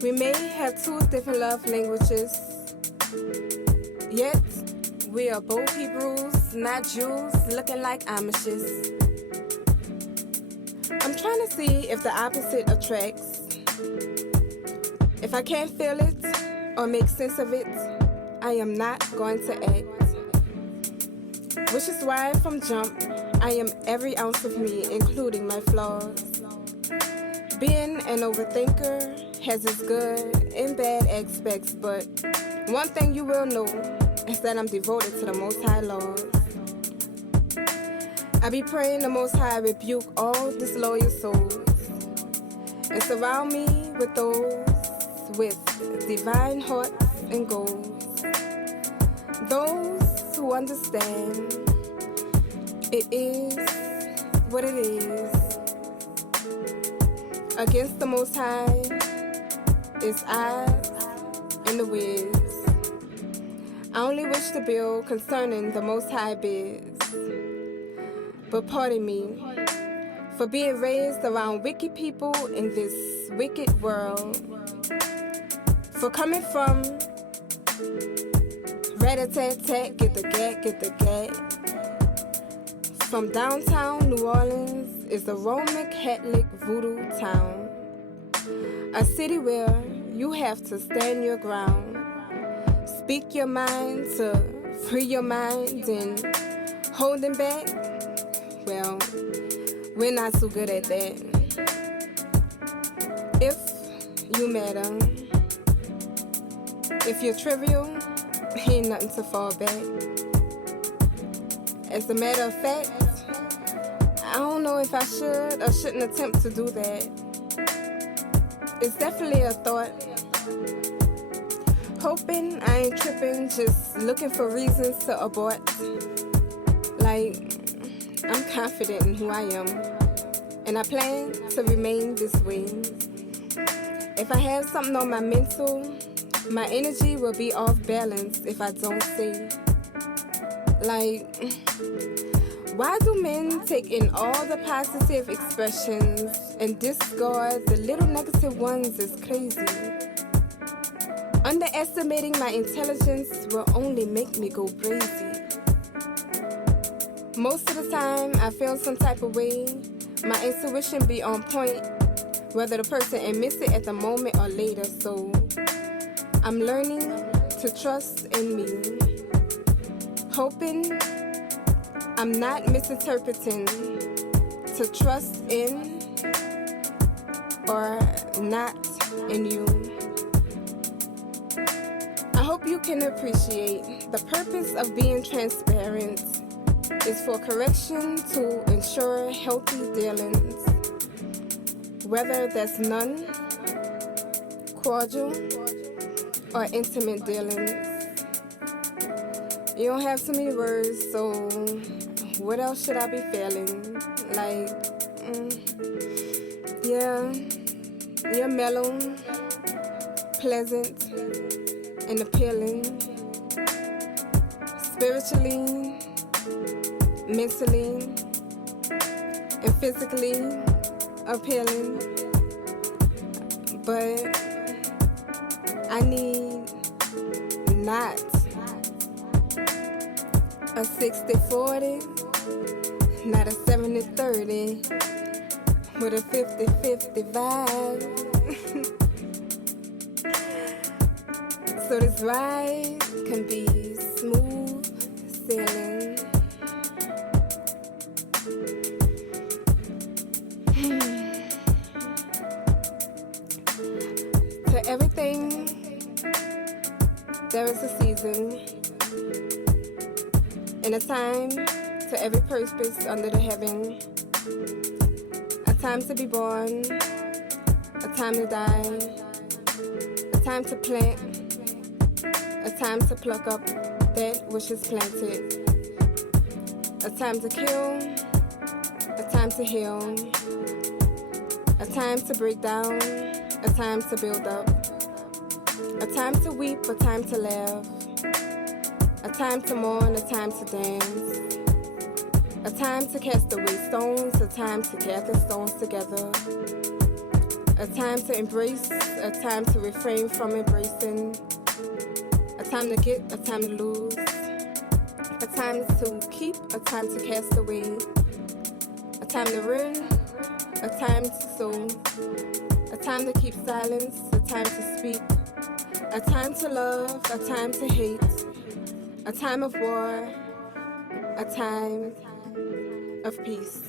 We may have two different love languages, yet we are both Hebrews, not Jews, looking like Amishes. I'm trying to see if the opposite attracts. If I can't feel it or make sense of it, I am not going to act. Which is why from jump, I am every ounce of me, including my flaws. Being an overthinker has its good and bad aspects, but one thing you will know is that I'm devoted to the Most High laws. I be praying the Most High rebuke all disloyal souls and surround me with those with divine hearts and goals. Those who understand it is what it is. Against the Most High is I and the whiz. I only wish to build concerning the Most High biz. But pardon me for being raised around wicked people in this wicked world. For coming from rat-a-tat-tat, get the gat, get the gat. From downtown New Orleans is the Roman Catholic voodoo town. A city where you have to stand your ground. Speak your mind to free your mind, and holding back, well, we're not so good at that. If you matter, if you're trivial, ain't nothing to fall back. As a matter of fact, I don't know if I should or shouldn't attempt to do that. It's definitely a thought. Hoping I ain't tripping, just looking for reasons to abort. Like, I'm confident in who I am, and I plan to remain this way. If I have something on my mental, my energy will be off balance if I don't say. Like, why do men take in all the positive expressions and discard the little negative ones is crazy? Underestimating my intelligence will only make me go crazy. Most of the time, I feel some type of way. My intuition be on point, whether the person admits it at the moment or later. So I'm learning to trust in me, hoping I'm not misinterpreting to trust in or not in you. I hope you can appreciate the purpose of being transparent is for correction to ensure healthy dealings, whether that's none, cordial, or intimate dealings. You don't have too many words, so what else should I be feeling? Like, you're mellow, pleasant, and appealing, spiritually, mentally, and physically appealing. But I need not a 60-40, not a 70-30, with a 50-50 vibe. So this ride can be smooth sailing. To everything, there is a season and a time to every purpose under the heaven. A time to be born, a time to die, a time to plant, a time to pluck up that which is planted, a time to kill, a time to heal, a A time to break down, a time to build up. A time to weep, a time to laugh. A time to mourn, a time to dance. A time to cast away stones, a time to gather stones together. A time to embrace, a time to refrain from embracing. A time to get, a time to lose. A time to keep, a time to cast away. A time to run, a time to sow. A time to keep silence, a time to speak. A time to love, a time to hate. A time of war, a time of peace.